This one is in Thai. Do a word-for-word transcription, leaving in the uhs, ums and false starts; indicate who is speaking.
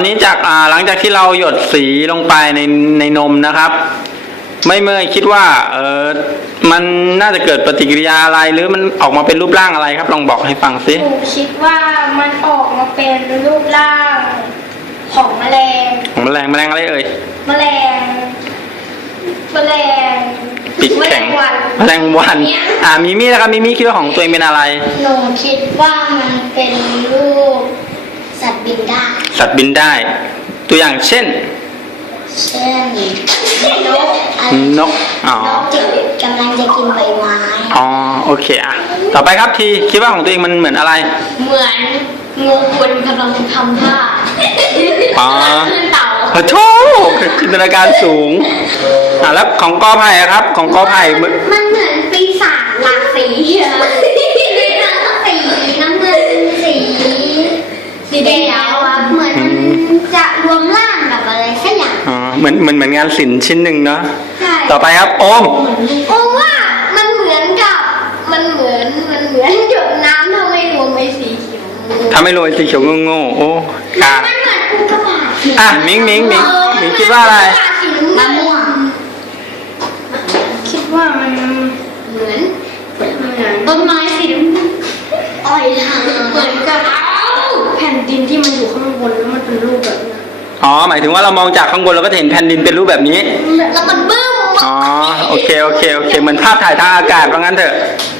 Speaker 1: นี้จากอ่าหลังจากที่เราหยดสีลงไปในในนมนะครับไม่เมื่อยคิดว่าเออมันน่าจะเกิดปฏิกิริยาอะไรหรือมันออกมาเป็นรูปร่างอะไรครับลองบอกให้ฟังสิ
Speaker 2: หนูคิดว่ามันออกมาเป็นรูปร่างของแมลง
Speaker 1: ของแมลงแมลงอะไรเอ่ย
Speaker 2: แมลงแมลง
Speaker 1: ปีกแข็งแมลงวันอ่ามิมี่นะครับมิมี่คิดว่าของตัวเองเป็นอะไร
Speaker 2: หนูคิดว่ามันเป็นรูปสัตว์บินได้
Speaker 1: สัตว์บินได้ตัวอย่างเช่น
Speaker 2: เช่นนก
Speaker 1: นกอ๋อน
Speaker 2: กที่กำลังจะกินใบไม้
Speaker 1: อ๋อโอเคอ่ะต่อไปครับทีคิดว่าของตัวเองมันเหมือนอะไร
Speaker 2: เหมือนงูคนกำลังทำท่า
Speaker 1: อ๋อ
Speaker 2: เต่า
Speaker 1: โอ้โหจินตนาการสูงอ่ะแล้วของกอไผ่ครับของกอไผ่
Speaker 2: มันเหมือนปีศาจหลากสีอะสีน้ำเงินสีสีแดงอะเหมือนจะรวมร่างกับอะไรสักอย่าง
Speaker 1: อ๋อเหมือนเหมือนเหมือนงานศิลป์ชิ้นหนึ่งเนาะ
Speaker 2: ใช่
Speaker 1: ต่อไปครับโอม
Speaker 2: โอมว่ามันเหมือนกับมันเหมือนมันเหมือนหยดน้ำทำให้รวมเป็นสีเขียว
Speaker 1: ทำให้รวมสีเขียวโง่ๆโอ้ค่ะ
Speaker 2: มันเหมือนอุกกาบาต
Speaker 1: อ่ะมิงมิงมิงมิงคิดว่าอะไร
Speaker 2: มะม่วงคิดว่ามันเหมือนต้นไม้สีน้ำอ้อยเหมือนกับแผ่นดินที่มันอยู่ข้างบนแล้วมันเป็นรูปแบบนี้
Speaker 1: อ๋อหมายถึงว่าเรามองจากข้างบนเราก็จะเห็นแผ่นดินเป็นรูปแบบนี้
Speaker 2: แล้วมันบึ้ม
Speaker 1: อ๋อโอเคโอเคโอเคเหมือนภาพถ่ายทางอากาศว่างั้นเถอะ